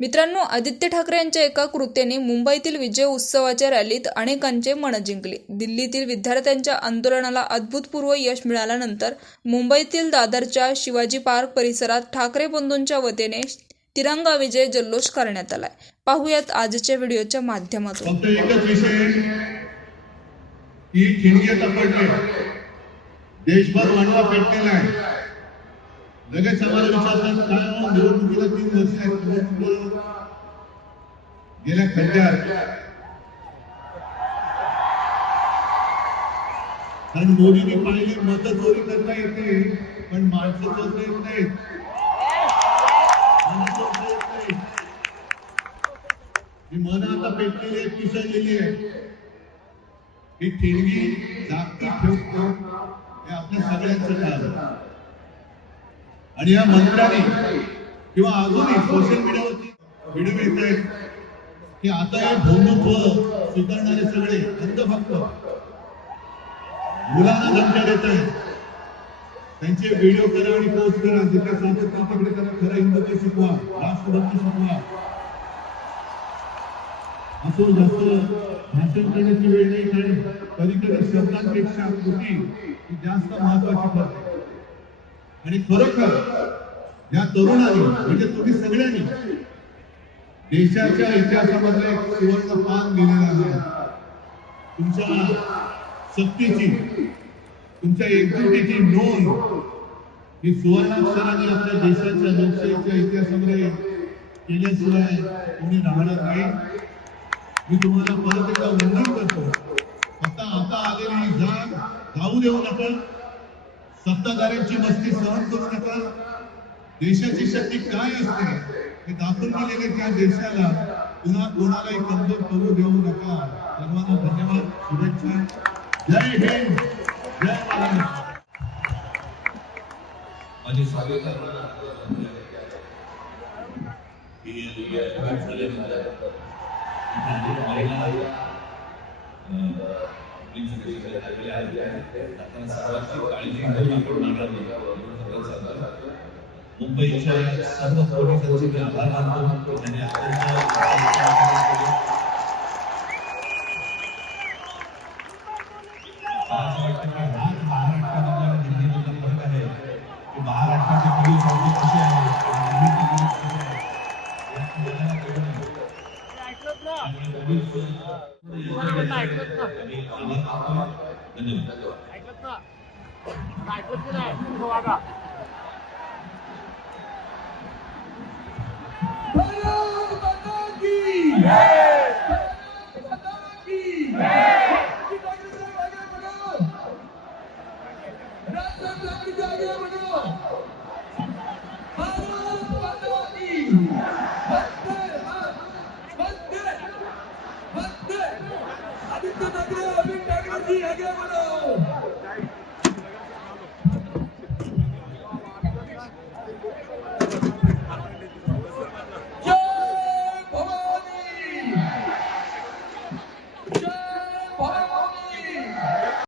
मित्रांनो, आदित्य ठाकरे यांच्या एका कृत्याने मुंबईतील विजय उत्सवाच्या रॅलीत अनेकांचे मन जिंकले. दिल्लीतील विद्यार्थ्यांच्या आंदोलनाला अभूतपूर्व यश मिळाल्यानंतर मुंबईतील दादरच्या शिवाजी पार्क परिसरात ठाकरे बंधूंच्या वतीने तिरंगा विजय जल्लोष करण्यात आलाय. पाहुयात आजच्या व्हिडिओच्या माध्यमातून. फक्त एकच विषय की ठिणगी आता पडले, देशभर वणवा पेटलेला आहे. लगेच आम्हाला विचारतात काय निवडणुकीला 3 वर्ष आहेत, निवडणूक गेल्या खड्ड्यात. कारण मोदींनी पाहिली मतं चोरी करता येते, पण माणसं चोरता येत नाहीत. ही मन आता पेटलेली आहे, पिसळलेली आहे. ही ठिणगी जागतिक ठेवतो हे आपल्या सगळ्यांचं काम. आणि या मंत्र्यांनी किंवा अजूनही सोशल मीडियावरती व्हिडिओ मिळत आहेत की आता हे हिंदुत्व स्वीकारणारे सगळे अंधभक्त मुलांना धमक्या देत आहेत. त्यांचे व्हिडिओ करा आणि पोस्ट करा, जिथे सातत्य तिकडे करा, खरं हिंदुत्व शिकवा, राष्ट्रभक्ती शिकवा. असं जास्त भाषण करण्याची वेळ नाही, कारण कधी कधी शब्दांपेक्षा कृती ही जास्त महत्वाची ठरते. आणि खरोखर या तरुणांनी म्हणजे तुम्ही सगळ्यांनी देशाच्या इतिहासामध्ये एक सुवर्ण पान लिहिलेलं आहे. तुमच्या शक्तीची, तुमच्या एकजुटीची नोंद ही सुवर्णाक्षराने आपल्या देशाच्या लोकशाहीच्या इतिहासामध्ये केल्याशिवाय कोणी राहणार नाही. मी तुम्हाला परत एकदा वंदन करतो. फक्त आता आलेली जाग जाऊ देऊ नका, सत्ताधाऱ्यांची मस्ती सहन करू नका. देशाची शक्ती काय असते हे दाखवून दिलेले त्या देशाला पुन्हा कोणालाही कमजोर करू देऊ नका. सर्वांना धन्यवाद, शुभेच्छा. जय हिंद, जय महाराष्ट्र. माझे स्वागत आहे. मुंबईच्या सर्व पोलिसांचे आभार मानतो. त्यांनी महाराष्ट्रामधला दिल्लीमधला फरक आहे की महाराष्ट्राचे पोलीस कसे आहेत, आदित्य ठाकरे, अमित ठाकरे जी आगे बढ़ो.